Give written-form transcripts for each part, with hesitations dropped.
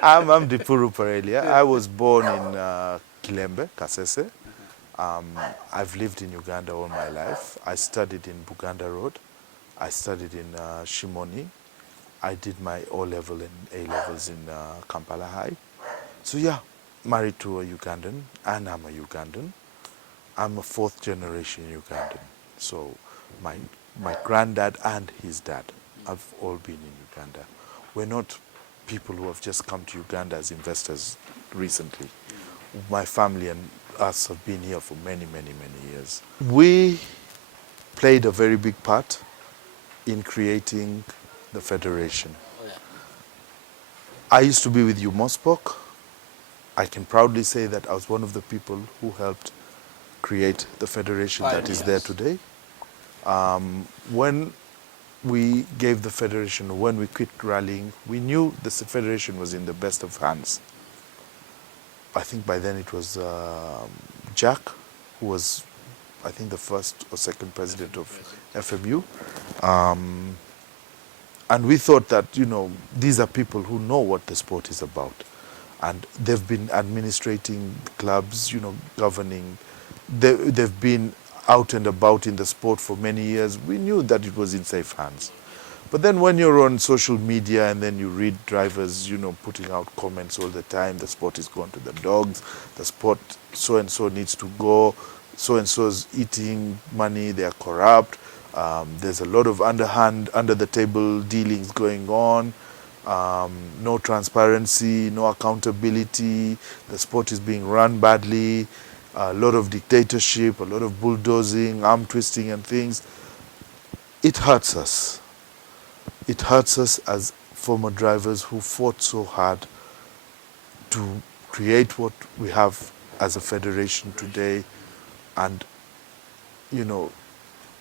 I'm Dipuru Parelia. I was born in Kilembe, Kasese. I've lived in Uganda all my life. I studied in Buganda Road. I studied in Shimoni. I did my O-level and A-levels in Kampala High. So yeah, married to a Ugandan, and I'm a Ugandan. I'm a fourth generation Ugandan. So my granddad and his dad have all been in Uganda. We're not people who have just come to Uganda as investors recently. My family and us have been here for many, many, many years. We played a very big part in creating the Federation. I used to be with Motorsport. I can proudly say that I was one of the people who helped create the Federation that is there today. When we gave the Federation, when we quit rallying, we knew the Federation was in the best of hands. I think by then it was Jack, who was, I think, the first or second president of FMU. And we thought that, you know, these are people who know what the sport is about. And they've been administrating clubs, you know, governing. They've been out and about in the sport for many years. We knew that it was in safe hands. But then when you're on social media and then you read drivers, you know, putting out comments all the time, the sport is going to the dogs, the sport so-and-so needs to go, so-and-so's eating money, they are corrupt, there's a lot of underhand, under-the-table dealings going on, no transparency, no accountability, the sport is being run badly, a lot of dictatorship, a lot of bulldozing, arm twisting and things. It hurts us. It hurts us as former drivers who fought so hard to create what we have as a federation today. And, you know,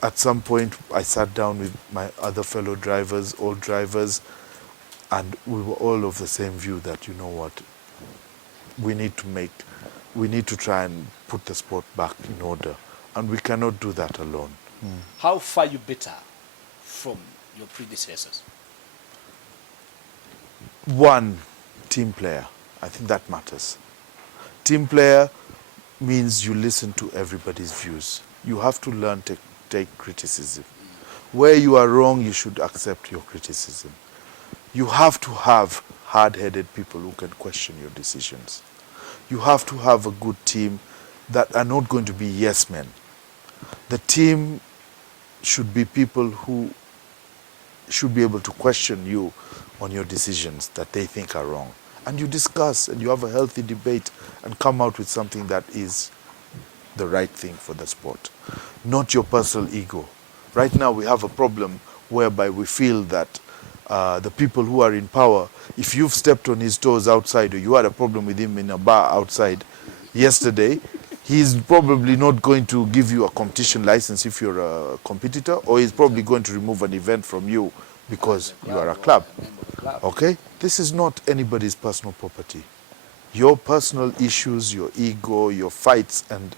at some point I sat down with my other fellow drivers, old drivers, and we were all of the same view that, you know what, we need to try and put the sport back in order. And we cannot do that alone. How far you better from your predecessors? One, team player. I think that matters. Team player means you listen to everybody's views. You have to learn to take criticism. Where you are wrong, you should accept your criticism. You have to have hard-headed people who can question your decisions. You have to have a good team that are not going to be yes men. The team should be people who should be able to question you on your decisions that they think are wrong. And you discuss and you have a healthy debate and come out with something that is the right thing for the sport, not your personal ego. Right now we have a problem whereby we feel that the people who are in power, if you've stepped on his toes outside or you had a problem with him in a bar outside yesterday, he's probably not going to give you a competition license if you're a competitor, or he's probably going to remove an event from you because you are a club. Okay? This is not anybody's personal property. Your personal issues, your ego, your fights, and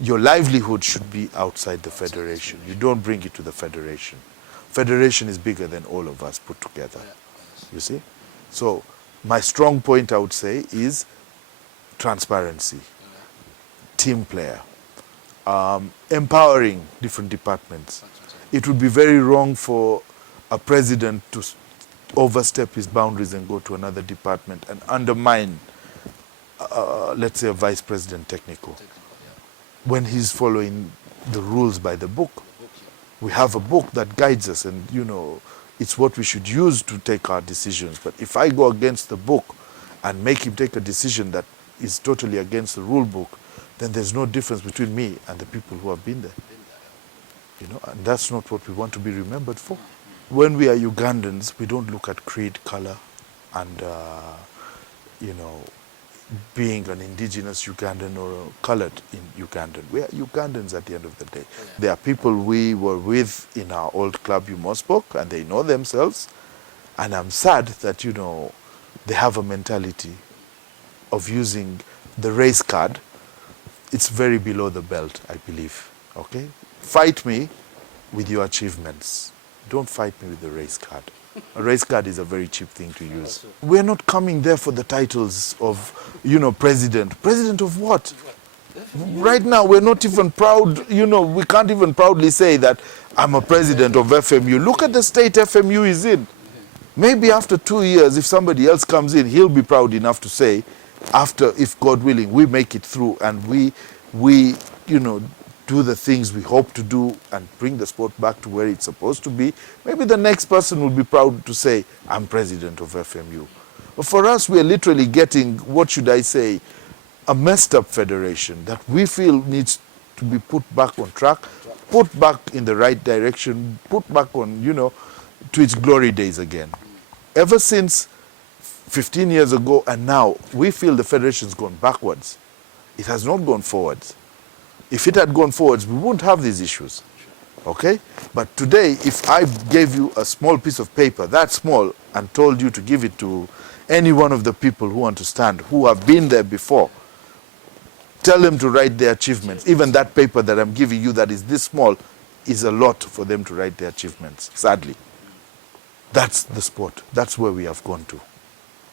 your livelihood should be outside the federation. You don't bring it to the federation. Federation is bigger than all of us put together. You see? So my strong point, I would say, is transparency, team player, empowering different departments. It would be very wrong for a president to overstep his boundaries and go to another department and undermine, let's say, a vice president technical, when he's following the rules by the book. We have a book that guides us, and, you know, it's what we should use to take our decisions. But if I go against the book and make him take a decision that is totally against the rule book, then there's no difference between me and the people who have been there. You know, and that's not what we want to be remembered for. When we are Ugandans, we don't look at creed, color, and, you know, being an indigenous Ugandan or a colored Ugandan. We are Ugandans at the end of the day. There are people we were with in our old club, Motorsport, and they know themselves. And I'm sad that, you know, they have a mentality of using the race card. It's very below the belt, I believe. Okay? Fight me with your achievements. Don't fight me with the race card. A race card is a very cheap thing to use. We're not coming there for the titles of, president. President of what? Right now, we're not even proud, we can't even proudly say that I'm a president of FMU. Look at the state FMU is in. Maybe after 2 years, if somebody else comes in, he'll be proud enough to say, after, if God willing, we make it through and we do the things we hope to do and bring the sport back to where it's supposed to be, maybe the next person will be proud to say, I'm president of FMU. But for us, we are literally getting, what should I say, a messed up federation that we feel needs to be put back on track, put back in the right direction, put back on, to its glory days again. Ever since 15 years ago and now, we feel the federation's gone backwards. It has not gone forwards. If it had gone forwards, we wouldn't have these issues. Okay? But today, if I gave you a small piece of paper, that small, and told you to give it to any one of the people who understand, who have been there before, tell them to write their achievements. Even that paper that I'm giving you that is this small is a lot for them to write their achievements, sadly. That's the sport. That's where we have gone to.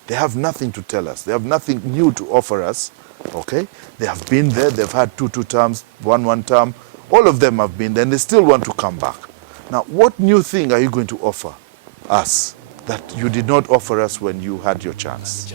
They have nothing to tell us. They have nothing new to offer us. Okay? They have been there. They've had two terms, one term. All of them have been there, and they still want to come back. Now, what new thing are you going to offer us that you did not offer us when you had your chance?